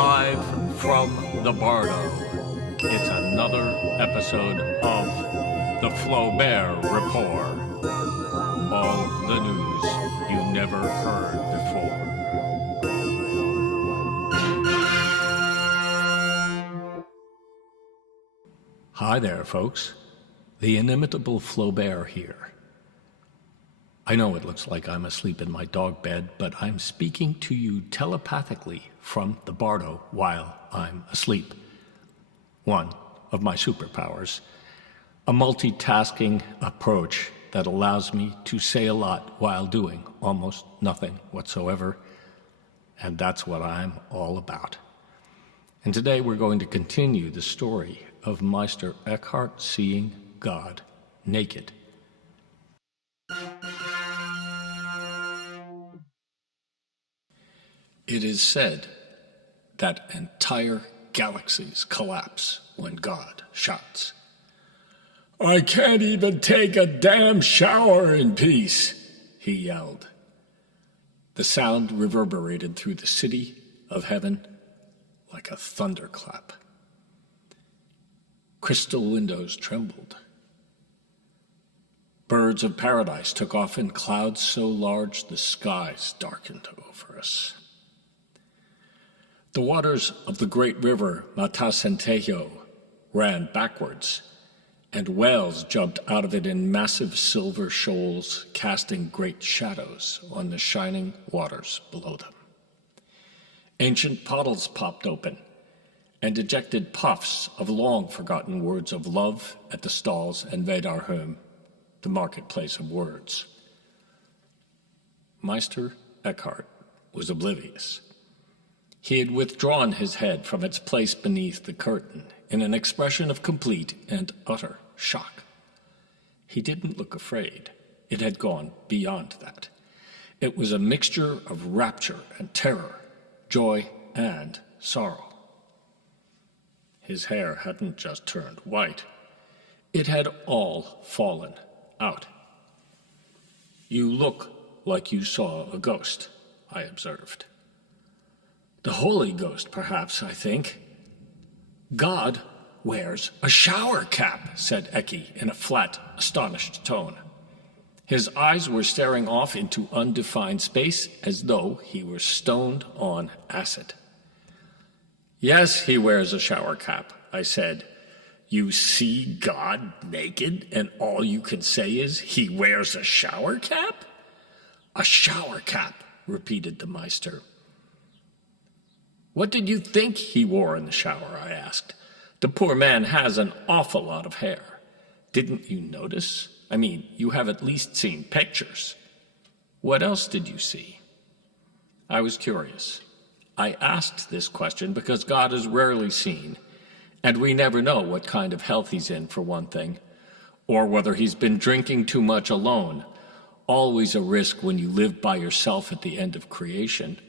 Live from the Bardo, it's another episode of the Flaubert Report. All the news you never heard before. Hi there, folks. The inimitable Flaubert here. I know it looks like I'm asleep in my dog bed, but I'm speaking to you telepathically from the Bardo while I'm asleep. One of my superpowers. A multitasking approach that allows me to say a lot while doing almost nothing whatsoever. And that's what I'm all about. And today we're going to continue the story of Meister Eckhart seeing God naked. It is said that entire galaxies collapse when God shouts. "I can't even take a damn shower in peace," he yelled. The sound reverberated through the city of heaven like a thunderclap. Crystal windows trembled. Birds of paradise took off in clouds so large the skies darkened over us. The waters of the great river Matacentejo ran backwards, and whales jumped out of it in massive silver shoals, casting great shadows on the shining waters below them. Ancient bottles popped open, and ejected puffs of long-forgotten words of love at the stalls and Vedarhum, the marketplace of words. Meister Eckhart was oblivious. He had withdrawn his head from its place beneath the curtain in an expression of complete and utter shock. He didn't look afraid. It had gone beyond that. It was a mixture of rapture and terror, joy and sorrow. His hair hadn't just turned white. It had all fallen out. "You look like you saw a ghost," I observed. "The Holy Ghost, perhaps, I think." "God wears a shower cap," said Ecki in a flat, astonished tone. His eyes were staring off into undefined space as though he were stoned on acid. "Yes, he wears a shower cap," I said. "You see God naked, and all you can say is, 'He wears a shower cap'?" "A shower cap," repeated the Meister. "What did you think he wore in the shower?" I asked. "The poor man has an awful lot of hair. Didn't you notice? I mean, you have at least seen pictures. What else did you see?" I was curious. I asked this question because God is rarely seen, and we never know what kind of health he's in, for one thing, or whether he's been drinking too much alone, always a risk when you live by yourself at the end of creation,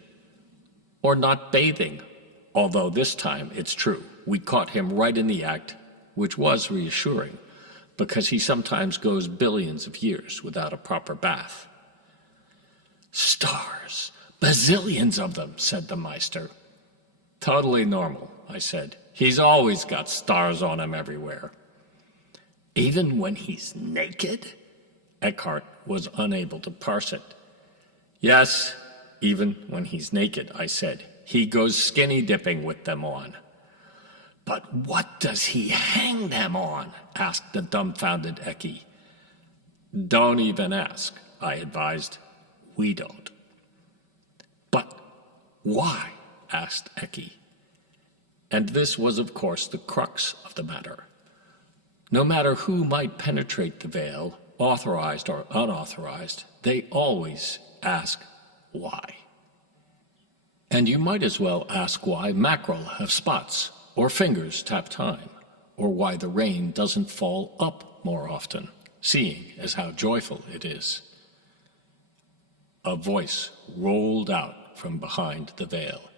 or not bathing, although this time, it's true, we caught him right in the act, which was reassuring, because he sometimes goes billions of years without a proper bath. "Stars, bazillions of them," said the Meister. "Totally normal," I said. "He's always got stars on him everywhere." "Even when he's naked?" Eckhart was unable to parse it. "Yes, even when he's naked," I said. "He goes skinny dipping with them on." "But what does he hang them on?" asked the dumbfounded Ecki. "Don't even ask," I advised. "We don't." "But why?" asked Ecki. And this was, of course, the crux of the matter. No matter who might penetrate the veil, authorized or unauthorized, they always ask why. And you might as well ask why mackerel have spots, or fingers tap time, or why the rain doesn't fall up more often, seeing as how joyful it is. A voice rolled out from behind the veil.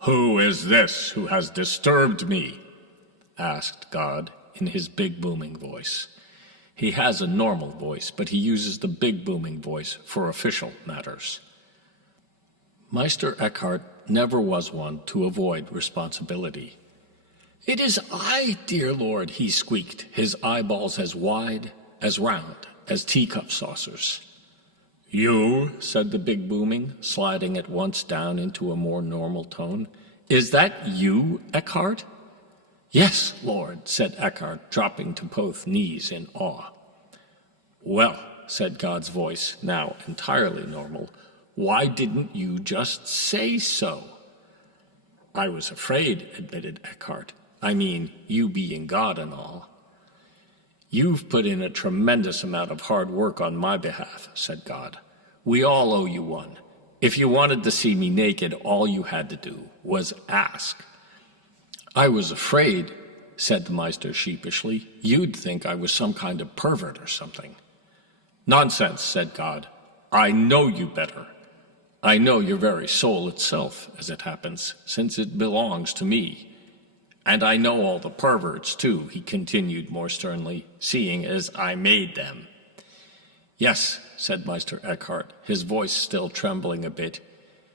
"Who is this who has disturbed me?" asked God in his big booming voice. He has a normal voice, but he uses the big booming voice for official matters. Meister Eckhart never was one to avoid responsibility. "It is I, dear Lord," he squeaked, his eyeballs as wide, as round, as teacup saucers. "You," said the big booming, sliding at once down into a more normal tone. "Is that you, Eckhart?" "Yes, Lord," said Eckhart, dropping to both knees in awe. "Well," said God's voice, now entirely normal, "why didn't you just say so?" "I was afraid," admitted Eckhart. "I mean, you being God and all." "You've put in a tremendous amount of hard work on my behalf," said God. "We all owe you one. If you wanted to see me naked, all you had to do was ask." "I was afraid," said the Meister sheepishly, "you'd think I was some kind of pervert or something." "Nonsense," said God. "I know you better. I know your very soul itself, as it happens, since it belongs to me. And I know all the perverts, too," he continued more sternly, "seeing as I made them." "Yes," said Meister Eckhart, his voice still trembling a bit.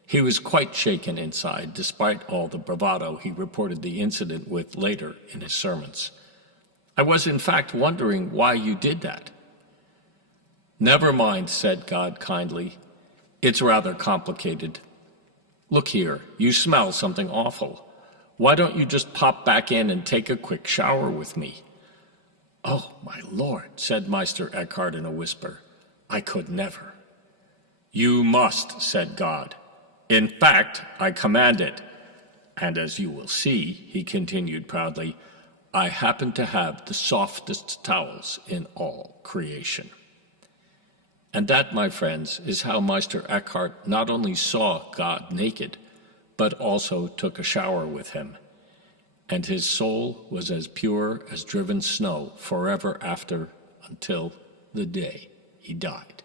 He was quite shaken inside, despite all the bravado he reported the incident with later in his sermons. "I was in fact wondering why you did that." "Never mind," said God kindly. "It's rather complicated. Look here, you smell something awful. Why don't you just pop back in and take a quick shower with me?" "Oh, my Lord," said Meister Eckhart in a whisper. "I could never." "You must," said God. "In fact, I command it. And as you will see," he continued proudly, "I happen to have the softest towels in all creation." And that, my friends, is how Meister Eckhart not only saw God naked, but also took a shower with him. And his soul was as pure as driven snow forever after, until the day he died.